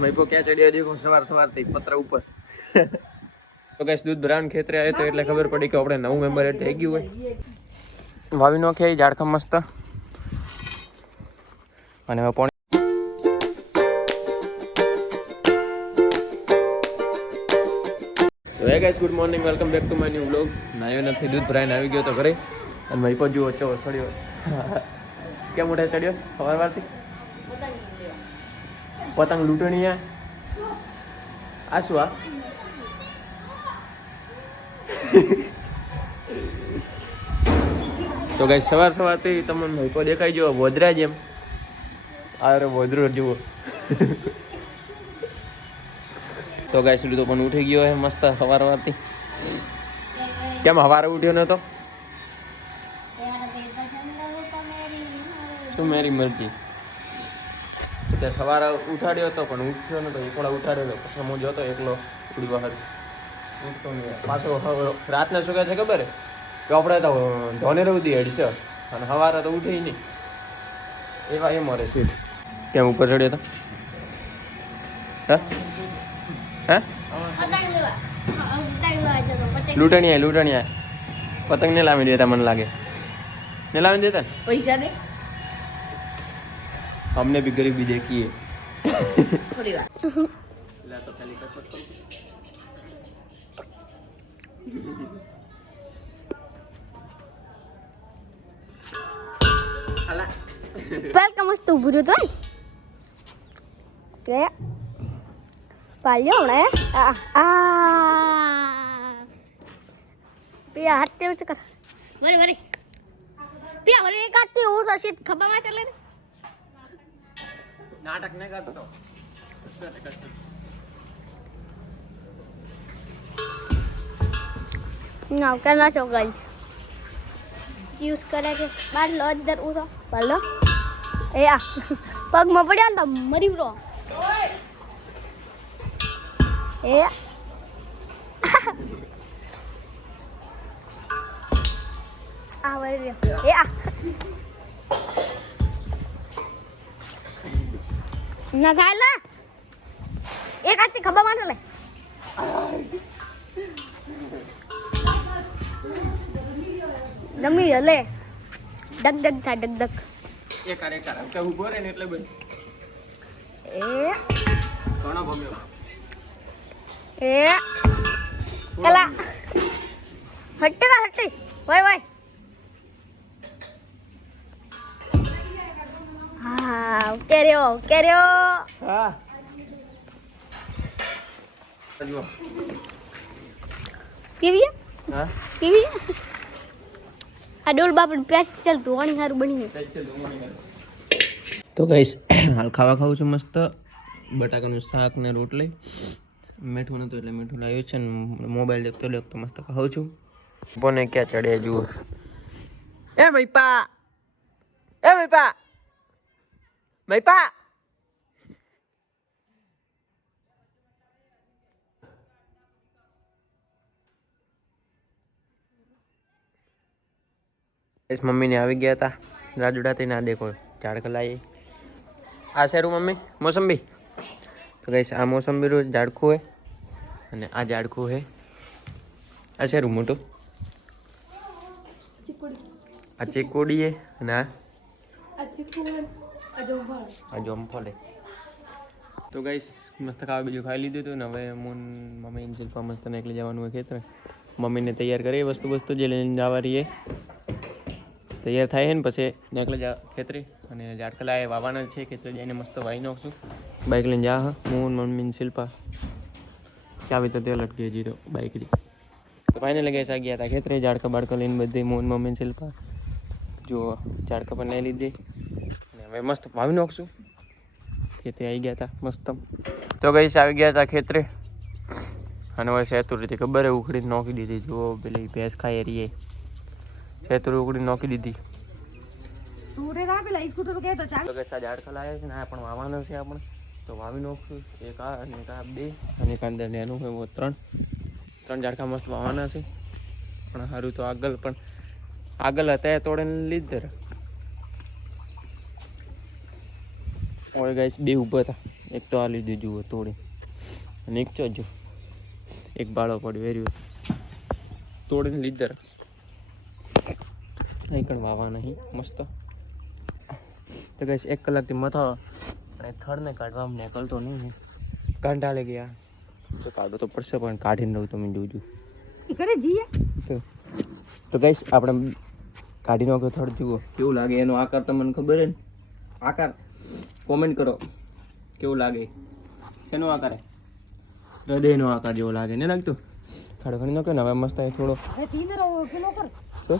ભાઈપો ક્યાં ચડ્યો દેખો સવારથી પત્ર ઉપર. તો ગાઈસ દૂધ ભરાવાનું ખેતરે આવ્યો તો એટલે ખબર પડી કે આપણે નવું મેમ્બર એડ થઈ ગયું હોય. વાવી નાખ્યા ઝાડખા મસ્ત. અને હવે તો hey guys good morning, welcome back to my new vlog. નાયો નથી, દૂધ ભરાઈને આવી ગયો તો ઘરે. અને ભાઈપો જુઓ ચડ્યો. કેમ મોઢે ચડ્યો સવારથી? પતંગ લૂંટણીયા. આ શું? આ તો ગાઈસ સવારથી તમને ભાઈપો દેખાઈ ગયો વોદરા જેમ. અરે વોદરો જુઓ. તો ગાઈસ તો પણ ઉઠી ગયો હે મસ્ત સવારથી. કેમ સવારે ઉઠ્યો નતો? શું મેરી મરજી. ત્યાં સવારે ઉઠાડ્યો હતો પણ ઉઠ્યો નતો, એકલો ઉઠાડ્યો હતો. પછી હું જોતો એકલો ઉડી બહાર ઉઠતો નહીં. પાછો રાતને શું કહે છે ખબર કે આપણે તો ધોને રવતી હેડશે અને સવારે તો ઉઠે નહીં. એવા એમ મારે સીટ. કેમ ઉપર ચડ્યો હતો? હા લૂંટણીયા પતંગ ને લાવી દેતા મને લાગે. ને લાવી દેતા ને પૈસા દે. हमने भी गरीबी देखी है. थोड़ी बात ला तो खाली कर सकता हूं. वेलकम मस्त बुरो तो ये पालियो ना पिया हत्ते उच कर बरे बरे पिया बरे एक आती हो सा खबा में चले नाटक नहीं करता ना करना चाहिए गाइस. यूज करे के बार लो इधर उठो बालो ए आ पग में પડ્યા તો મરી બ્રો એ આ વળી એ આ ના ખાયલા એક આતી ખબર માટે લે જમી હલે ડગ ડગ થાય ડગ ડગ. એકાર કે ઉભો રહે ને એટલે બન એ ઘણો ભમ્યો એ કલા હટ્ટી વાય વાય. હા કેર્યો હા જો પીવી હા પીવી આ ડોલ બાપ સ્પેશિયલ ધોણી હારું બની. તો ગાઈસ હાલ ખાવા ખાવું છું મસ્ત બટાકાનું શાક ને રોટલી. મીઠું નતું એટલે મીઠું લાવ્યું છે ને મોબાઈલ દેખતો મસ્ત ખાઉં છું. બોને ક્યાં ચડે જુઓ. એ મૈપા મમ્મી ને આવી ગયા હતા રાજુડાથી. ના દેખો ઝાડખા લાવી. આ શેરું મમ્મી મોસંબી. તો ગાઈસ આ મોસંબીનું ઝાડખું હે અને આ ઝાડખું હે. આ શેરું મોટું આ ચીકુડી હે અને આ જોમફળ હે. તો ગાઈસ મસ્ત ખાવા બીજું ખાઈ લીધું હતું ને હવે મમ્મી શિલ્પા મસ્ત એકલી જવાનું હોય ખેતરે. મમ્મીને તૈયાર કરી વસ્તુ જે લઈને જવા રહીએ તૈયાર થાય છે ને પછી નીકળી જા ખેતરી. અને ઝાડખલા એ વાવાના છે ખેતરે જઈને મસ્ત વાવી નાખશું. બાઇક લઈને જા હું મમ્મી શિલ્પા. ચાવી તો તે લટકી હજી તો બાઇકની. તો ફાઇનલી ગેસ આ ગયા હતા ખેતરે ઝાડકા બાડકા લઈને બધી મોન મમ્મી શિલ્પા. જો ઝાડકા પણ લઈ લીધી અને હવે મસ્ત વાવી નાખશું. ખેતરે આવી ગયા હતા મસ્ત. તો ગઈશ આવી ગયા હતા ખેતરે અને હવે સેતુરીથી ખબર હે ઉખડીને નાખી દીધી. જુઓ પેલી ભેંસ ખાઈ રહીએ ખેતરું ઉકળી નાખી દીધી. તો કે ઝાડખા લાવ્યા છે ને આ પણ વાવાના છે આપણે તો વાવી નાખશું. એક આ અને એક આ બે અને એક અંદર એનું હોય ત્રણ ઝાડખા મસ્ત વાવાના છે. પણ સારું તો આગળ હતા તોડીને લીધે. ઓય ગાઈસ બે ઊભા હતા એક તો આ લીધું જુઓ તોડી અને એક ચોજો એક બાળો પડ્યો વેર્યું તોડીને લીધર અહીં કણ વાવા નહીં મસ્ત તો કહીશ 1 કલાકથી મથા અને થડને કાઢવા અમને નીકળતો નહીં કાંટાળે ગયા તો કાઢો તો પડશે પણ કાઢીને રહું તમે જોજો તો કહીશ આપણે કાઢી નાખ્યો થડ જુઓ કેવું લાગે એનો આકાર તમને ખબર હે ને આકાર કોમેન્ટ કરો કેવું લાગે શેનો આકાર હૃદયનો આકાર જેવો લાગે ને લાગતું થડ ઘણી નાખ્યો ને હવે મસ્ત થોડો તો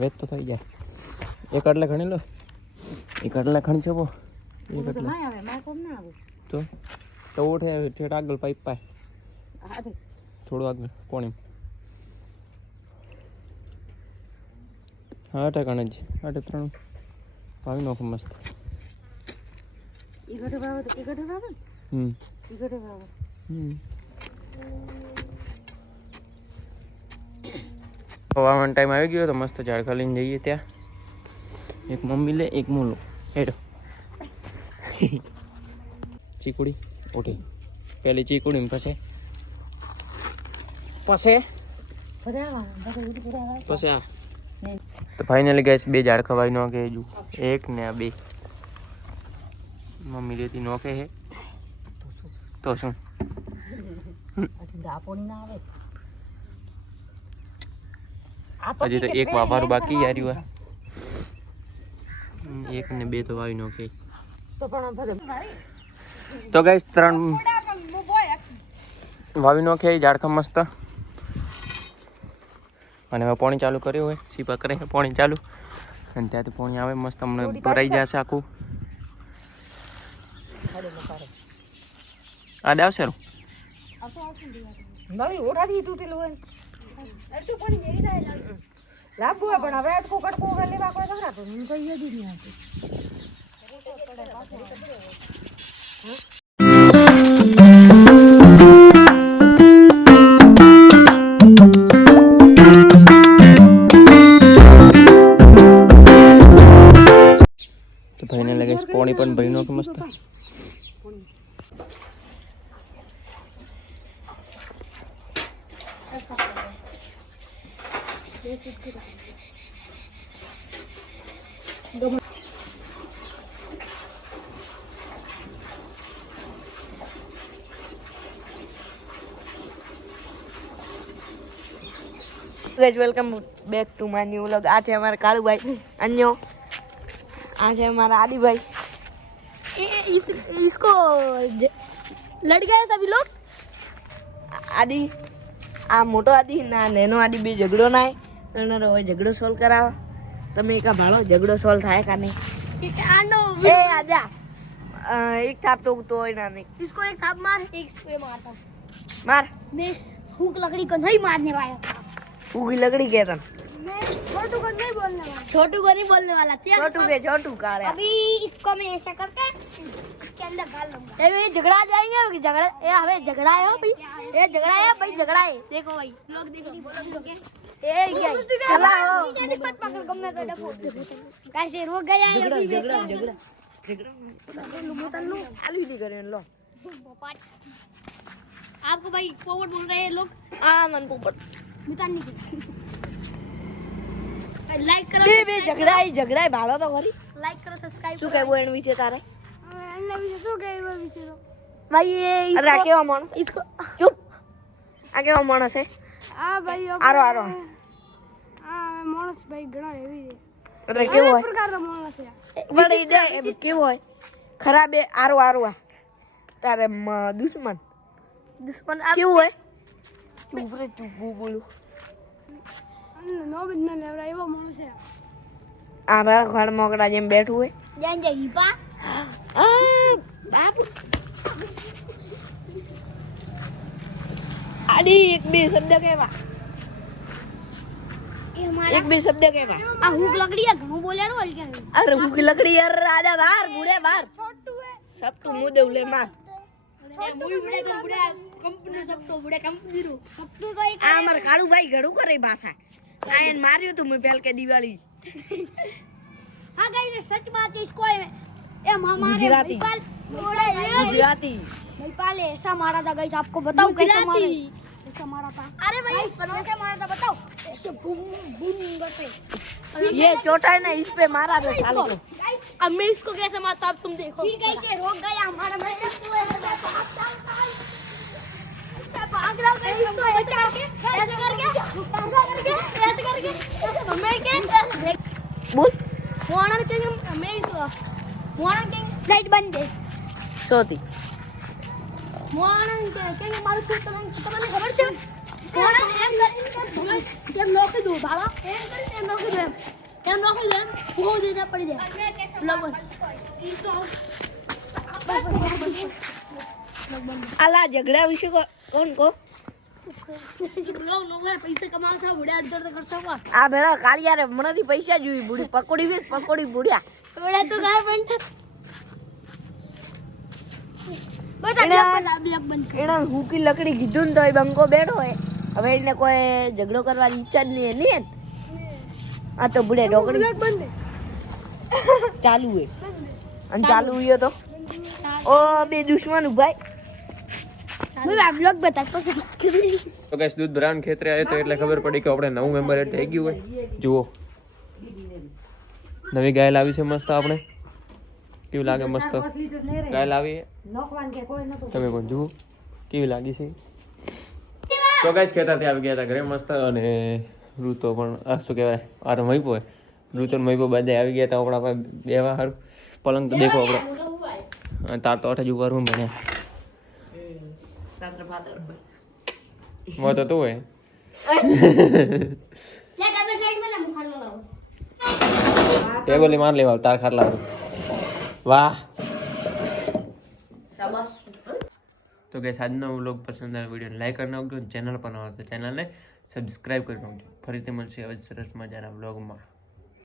વેત તો થઈ જાય એક આટલે ખણી લો એક આટલે ખણી છે એક આટલે તો ઉઠે ઠેઠ આગળ પાઇપ પાય થોડું આગળ કોણી હા ટાકણ જ 3 ભાવી નાખો મસ્ત વાવવાનો ટાઈમ આવી ગયો તો મસ્ત ઝાડખા લઈને જઈએ ત્યાં એક મમ્મી લે એક મોલો હેડો ચીકુડી ઉઠી પેલી ચીકુડી પછી આ તો ફાઇનલી ગેસ 2 ઝાડ ખવાઈ નોખે હજુ 1 ને 2 મમ્મી લેતી નોખે હે તો શું હજી તો 1 વાવવાનું બાકી યાર 1 ને 2 તો વાવી નોખે તો ગાઈસ 3 વાવી નોખે ઝાડખા મસ્ત અને હવે પાણી ચાલુ કર્યું હોય સીપા કરે છે પાણી ચાલુ અને ત્યાંથી પાણી આવે મસ્ત અમને ભરાઈ જશે આખું આ આવશે તો ભાઈને લાગે પાણી પણ ભરી નાખે મસ્ત guys welcome back to my new vlog. आज है हमारा कालू भाई अन्यो, आज है हमारा आदि भाई। इसको लड़ गए सभी लोग। आदि आ मोटो आदि ना नेनो आदि बे झगड़ो ना है तो रोज झगड़ो सॉल्व करावा तमे का भाड़ो झगड़ो सॉल्व थाय का नहीं आनो ए आजा एक थाप तो ना नहीं इसको एक थाप मार एक इसको मारता मार मैं हुक लकड़ी को नहीं मारने वाला था। उगी लकड़ी के तन मैं छोटू को नहीं बोलने वाला, छोटू को नहीं बोलने वाला था। छोटू काले अभी इसको मैं ऐसा करके इसके अंदर डाल दूंगा। ये झगड़ा जाएंगे झगड़ा ये हमें झगड़ा है भाई, ये झगड़ा है भाई, झगड़ा है। देखो भाई लोग देखो ए क्या चला हो मत पकड़ गम में देखो कैसे रोक गया है अभी झगड़ा लो आलू दी करे लो आपको भाई पोपट बोल रहे हैं लोग। आ मन पोपट निकालने के लाइक करो बे झगड़ा भालो तो खरी लाइक करो सब्सक्राइब શું કહેવું એન વિશે તારે એના વિશે શું કહેવું વિશે તો ભાઈ ये અરે આ કેવો માણસ इसको ચૂપ આ કેવો માણસ છે आ भाई આરો आ मानस भाई घणा हेवी है અરે કેવો હોય प्रकार का मानस है બડી દે કેવો હોય ખરાબ એ આરો આ તારે દુશ્મન आप કેવું હોય ચૂપ રે ચૂપ બોલું નો બિઝનેસ લેવરા એવો માણસ છે આ બા ઘર મોકડા જેમ બેઠું હોય જાન જઈ હીપા આ બાપુ આડી એક બે શબ્દ કહેવા એ हमारा એક બે શબ્દ કહેવા आ हुक लकड़ी है घणो बोल्यारो हल के અરે હું की लकड़ी यार राजा बाहर बूढ़े बाहर छोटू है सब तू मुंह दे ले मार मुई बड़े तो बड़े कंपनी सब तो बड़े कंपनी रो सब तो एक आ हमर काळू भाई घड़ू करे भाषा आयन मारियो तो मैं पहल के दिवाली हां गाइस सच बात है इसको ये हमारे गुजराती। गुजराती महिपाल ऐसा मारा था गाइस, आपको बताऊं कैसे मारा, ऐसा मारा था। अरे भाई कैसे मारा था बताओ, ऐसे बूम बूम करके। ये छोटा है ना, इस पे मारा था साले को। अब मैं इसको कैसे मारता, अब तुम देखो। फिर कैसे रोक गया हमारा भाग रहा है इसको बचा के, ऐसे करके ऐसे करके मैं के बोल મોણન કે મેં ઈસો મોણન કે લાઈટ બંધ દે સોતી મોણન કે મારું શું તમને ખબર છે મોણન એમ કરીને કેમ નોખી દઉં ભાળો એમ કરીને એમ નોખી દઉં એમ નોખી દઉં બહુ દેતા પડી જાય લગન ઈ તો આલા ઝઘડા વિશે કોણ કો લોગ નોવે પૈસા કમાવશો બુડા અડધર કરશો આ ભેળા કાળિયા રે મનેથી પૈસા જોઈ બુડી પકોડી વેચ પકોડી બુડ્યા બુડા તો ગાર બંધ બધા બ્લોક બંધ એને હુકી લકડી કીધું ને તો એ બંકો બેઠો હોય હવે એને કોઈ ઝઘડો કરવાની ઈચ્છા જ નહીં એની આ તો બુડે ઢોકળી બ્લોક બંધ ચાલુ હે અને ચાલુ હોય તો ઓ બે દુશ્મન ઉભાઈ मैं ब्लॉग बता તો ગાઈસ દૂધ ભરાવાનું ખેતરે આવ્યો તો એટલે ખબર પડી કે આપણે નવું મેમ્બર એડ થઈ ગયું હોય. જુઓ નવી ગાય લાવી છે મસ્ત. આપણે કેવી લાગે? મસ્ત ગાય લાવી તમે પણ જુઓ કેવી લાગી છે. તો ગાઈસ ખેતરથી આવી ગયા હતા ઘરે મસ્ત. અને ઋતો પણ શું કહેવાય આ મહીપો હોય ઋતો મહીપો બધા આવી ગયા હતા આપણા પાસે બેવા સારું. પલંગ તો દેખો આપણે તાર તો અઠ જ ઉપર રૂમ બન્યા वो तो तू है टेबल मान ले तार खार ला वाह. तो गैस આજનો વ્લોગ પસંદ આવે વિડીયોને લાઈક કરી નાખજો. ચેનલ પર નવા તો ચેનલને સબસ્ક્રાઇબ કરી નાખજો. ફરીથી મળશે હવે સરસ મજાના વ્લોગમાં.